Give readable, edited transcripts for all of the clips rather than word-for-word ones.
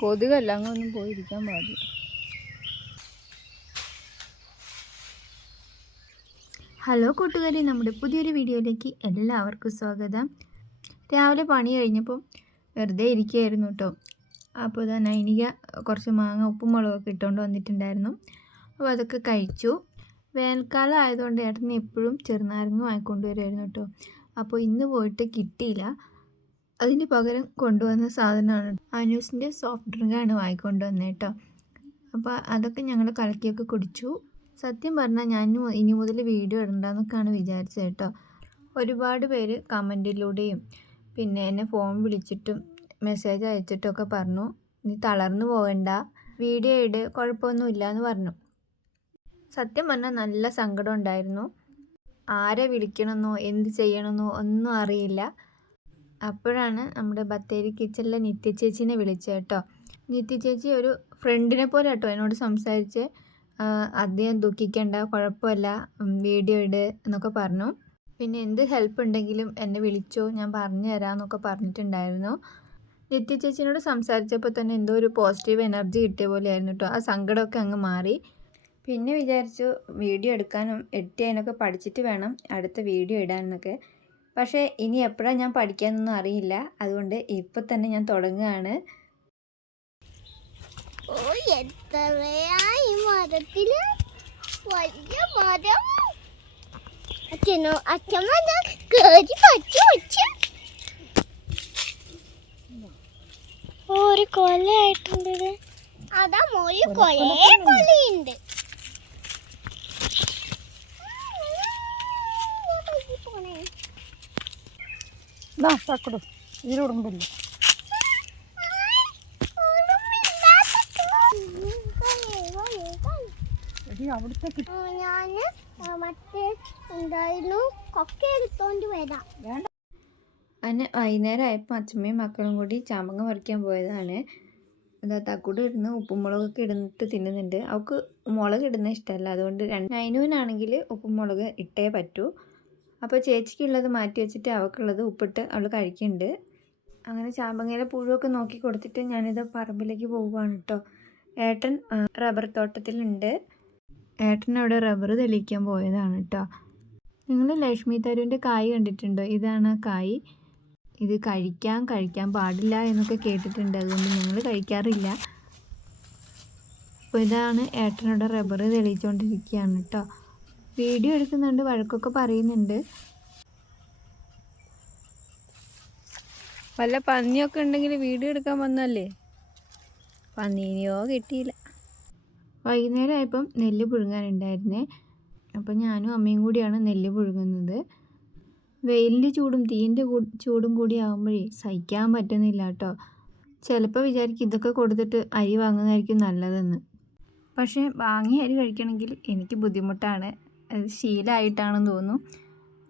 കൊതുകല്ല അങ്ങൊന്നും പോയിരിക്കാൻ പാടില്ല. ഹലോ കൂട്ടുകാരെ, നമ്മുടെ പുതിയൊരു വീഡിയോയിലേക്ക് എല്ലാവർക്കും സ്വാഗതം. രാവിലെ പണി കഴിഞ്ഞപ്പോൾ വെറുതെ ഇരിക്കുകയായിരുന്നു കേട്ടോ. അപ്പോൾ ഇതാ നൈനിക കുറച്ച് മാങ്ങ ഉപ്പും മുളകൊക്കെ ഇട്ടുകൊണ്ട് വന്നിട്ടുണ്ടായിരുന്നു. അപ്പോൾ അതൊക്കെ കഴിച്ചു. വേനൽക്കാലം ആയതുകൊണ്ട് ഏട്ടന് എപ്പോഴും ചെറുനാരങ്ങ വാങ്ങിക്കൊണ്ട് വരുമായിരുന്നു കേട്ടോ. അപ്പോൾ ഇന്ന് പോയിട്ട് കിട്ടിയില്ല. അതിന് പകരം കൊണ്ടുവന്ന സാധനമാണ് അനൂസിൻ്റെ സോഫ്റ്റ് ഡ്രിങ്കാണ് വാങ്ങിക്കൊണ്ട് വന്നത് കേട്ടോ. അപ്പോൾ അതൊക്കെ ഞങ്ങൾ കലക്കിയൊക്കെ കുടിച്ചു. സത്യം പറഞ്ഞാൽ ഞാൻ ഇനി മുതൽ വീഡിയോ ഇടണ്ടെന്നൊക്കെയാണ് വിചാരിച്ചത് കേട്ടോ. ഒരുപാട് പേര് കമൻറ്റിലൂടെയും പിന്നെ എന്നെ ഫോൺ വിളിച്ചിട്ടും മെസ്സേജ് അയച്ചിട്ടൊക്കെ പറഞ്ഞു, നീ തളർന്നു പോകണ്ട, വീഡിയോ ഇട്, കുഴപ്പമൊന്നുമില്ല എന്ന് പറഞ്ഞു. സത്യം പറഞ്ഞാൽ നല്ല സങ്കടം ഉണ്ടായിരുന്നു. ആരെ വിളിക്കണമെന്നോ എന്ത് ചെയ്യണമെന്നോ ഒന്നും അറിയില്ല. അപ്പോഴാണ് നമ്മുടെ ബത്തേരി കിച്ചണിലെ നിത്യ ചേച്ചീനെ വിളിച്ചത് കേട്ടോ. നിത്യ ചേച്ചി ഒരു ഫ്രണ്ടിനെ പോലെ കേട്ടോ എന്നോട് സംസാരിച്ച്, അധികം ദുഃഖിക്കേണ്ട, കുഴപ്പമില്ല, വീഡിയോ ഇട് എന്നൊക്കെ പറഞ്ഞു. പിന്നെ എന്ത് ഹെൽപ്പ് ഉണ്ടെങ്കിലും എന്നെ വിളിച്ചോ, ഞാൻ പറഞ്ഞു തരാമെന്നൊക്കെ പറഞ്ഞിട്ടുണ്ടായിരുന്നു. നിത്യ ചേച്ചിനോട് സംസാരിച്ചപ്പോൾ തന്നെ എന്തോ ഒരു പോസിറ്റീവ് എനർജി കിട്ടിയ പോലെയായിരുന്നു കേട്ടോ. ആ സങ്കടമൊക്കെ അങ്ങ് മാറി. പിന്നെ വിചാരിച്ചു വീഡിയോ എടുക്കാനും എഡിറ്റ് ചെയ്യാനൊക്കെ പഠിച്ചിട്ട് വേണം അടുത്ത വീഡിയോ ഇടാനൊക്കെ. പക്ഷേ ഇനി എപ്പോഴാണ് ഞാൻ പഠിക്കാനൊന്നും അറിയില്ല. അതുകൊണ്ട് ഇപ്പം തന്നെ ഞാൻ തുടങ്ങുകയാണ്. എത്രയായി മരത്തില് വലിയ മരം. അച്ഛൻ കേറി പറ്റി വെച്ച് ഒരു കൊലയായിട്ടുണ്ട്. അതാ മോര് കൊലേ കൊലയുണ്ട്. ഇതിലുടുമ്പില്ല. ഞാന് മറ്റേ എന്തായാലും കൊക്ക എടുത്തോണ്ട് വരാം. അതിന് വൈകുന്നേരം ആയപ്പോൾ അച്ഛമ്മയും മക്കളും കൂടി ചാമ്പങ്ങ പറിക്കാൻ പോയതാണ്. എന്താ തക്കൂട് ഇരുന്ന് ഉപ്പുമുളകൊക്കെ ഇടുന്നിട്ട് തിന്നുന്നുണ്ട്. അവൾക്ക് മുളക് ഇടുന്ന ഇഷ്ടമല്ല, അതുകൊണ്ട് നൈനുവിനാണെങ്കിൽ ഉപ്പുമുളക് ഇട്ടേ പറ്റൂ. അപ്പോൾ ചേച്ചിക്കുള്ളത് മാറ്റി വെച്ചിട്ട് അവൾക്കുള്ളത് ഉപ്പിട്ട് അവൾ കഴിക്കുന്നുണ്ട്. അങ്ങനെ ചാമ്പങ്ങയിലെ പുഴുവൊക്കെ നോക്കി കൊടുത്തിട്ട് ഞാനിത് പറമ്പിലേക്ക് പോവുകയാണ് കേട്ടോ. ഏട്ടൻ റബ്ബർ തോട്ടത്തിലുണ്ട്. ഏട്ടൻ അവിടെ റബ്ബർ തെളിയിക്കാൻ പോയതാണ് കേട്ടോ. നിങ്ങൾ ലക്ഷ്മി തരുവിൻ്റെ കായ് കണ്ടിട്ടുണ്ടോ? ഇതാണ് കായ്. ഇത് കഴിക്കാൻ പാടില്ല എന്നൊക്കെ കേട്ടിട്ടുണ്ട്, അതുകൊണ്ട് ഞങ്ങൾ കഴിക്കാറില്ല. അപ്പോൾ ഇതാണ് ഏട്ടനോട് റബ്ബർ തെളിയിച്ചുകൊണ്ടിരിക്കുകയാണ് കേട്ടോ. വീഡിയോ എടുക്കുന്നുണ്ട്, വഴക്കൊക്കെ പറയുന്നുണ്ട്. വല്ല പന്നിയൊക്കെ ഉണ്ടെങ്കിൽ വീഡിയോ എടുക്കാൻ വന്നല്ലേ, പന്നീനെയോ കിട്ടിയില്ല. വൈകുന്നേരം ആയപ്പം നെല്ല് പുഴുങ്ങാനുണ്ടായിരുന്നേ. അപ്പം ഞാനും അമ്മയും കൂടിയാണ് നെല്ല് പുഴുങ്ങുന്നത്. വെയിലിൻ്റെ ചൂടും തീൻ്റെ ചൂടും കൂടി ആകുമ്പോഴേ സഹിക്കാൻ പറ്റുന്നില്ല കേട്ടോ. ചിലപ്പോൾ വിചാരിക്കും ഇതൊക്കെ കൊടുത്തിട്ട് അരി വാങ്ങുന്നതായിരിക്കും നല്ലതെന്ന്. പക്ഷേ വാങ്ങിയ അരി കഴിക്കണമെങ്കിൽ എനിക്ക് ബുദ്ധിമുട്ടാണ്. അത് ശീലമായിട്ടാണെന്ന് തോന്നുന്നു.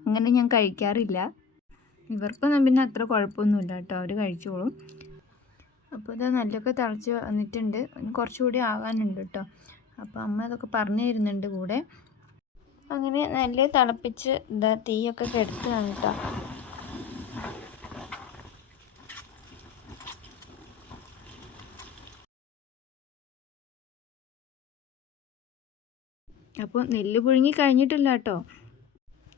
അങ്ങനെ ഞാൻ കഴിക്കാറില്ല. ഇവർക്കൊന്നും പിന്നെ അത്ര കുഴപ്പമൊന്നുമില്ല കേട്ടോ, അവർ കഴിച്ചോളും. അപ്പോൾ ഇത് നെല്ലൊക്കെ തിളച്ച് വന്നിട്ടുണ്ട്. കുറച്ചുകൂടി ആകാനുണ്ട് കേട്ടോ. അപ്പോൾ അമ്മ അതൊക്കെ പറഞ്ഞു തരുന്നുണ്ട് കൂടെ. അങ്ങനെ നെല്ല് തിളപ്പിച്ച് ഇതാ തീയൊക്കെ കെടുത്തുകയാണ് കേട്ടോ. അപ്പോൾ നെല്ല് പുഴുങ്ങി കഴിഞ്ഞിട്ടില്ല കേട്ടോ.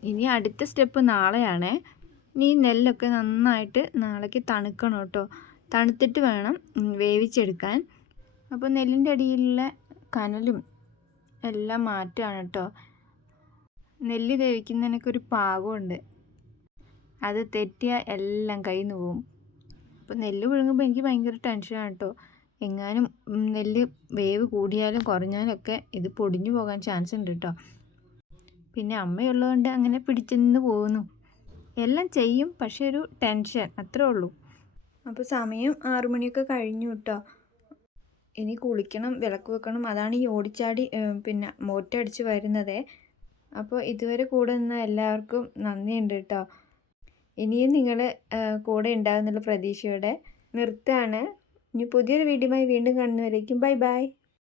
ഇനി അടുത്ത സ്റ്റെപ്പ് നാളെയാണേ. ഇനി നെല്ലൊക്കെ നന്നായിട്ട് നാളേക്ക് തണുക്കണം കേട്ടോ. തണുത്തിട്ട് വേണം വേവിച്ചെടുക്കാൻ. അപ്പോൾ നെല്ലിൻ്റെ അടിയിലുള്ള കനലും എല്ലാം മാറ്റുകയാണ് കേട്ടോ. നെല്ല് വേവിക്കുന്നതിനൊക്കെ ഒരു പാകമുണ്ട്, അത് തെറ്റിയാൽ എല്ലാം കയ്യിൽ നിന്ന് പോവും. അപ്പോൾ നെല്ല് പുഴുങ്ങുമ്പോൾ എനിക്ക് ഭയങ്കര ടെൻഷനാണ് കേട്ടോ. എങ്ങാനും നെല്ല് വേവ് കൂടിയാലും കുറഞ്ഞാലൊക്കെ ഇത് പൊടിഞ്ഞു പോകാൻ ചാൻസ് ഉണ്ട് കേട്ടോ. പിന്നെ അമ്മയുള്ളതുകൊണ്ട് അങ്ങനെ പിടിച്ചു നിന്ന് പോകുന്നു. എല്ലാം ചെയ്യും, പക്ഷേ ഒരു ടെൻഷൻ, അത്രേ ഉള്ളൂ. അപ്പോൾ സമയം 6 മണിയൊക്കെ കഴിഞ്ഞു കേട്ടോ. ഇനി കുളിക്കണം, വിളക്ക് വെക്കണം. അതാണ് ഈ ഓടിച്ചാടി പിന്നെ മോറ്റടിച്ച് വരുന്നത്. അപ്പോൾ ഇതുവരെ കൂടെ നിന്ന എല്ലാവർക്കും നന്ദിയുണ്ട് കേട്ടോ. ഇനിയും നിങ്ങൾ കൂടെ ഉണ്ടാകുന്നുള്ള പ്രതീക്ഷയോടെ നിർത്തുകയാണ്. ഇനി പുതിയൊരു വീഡിയോയുമായി വീണ്ടും കാണുന്നവരേക്കും ബൈ ബൈ.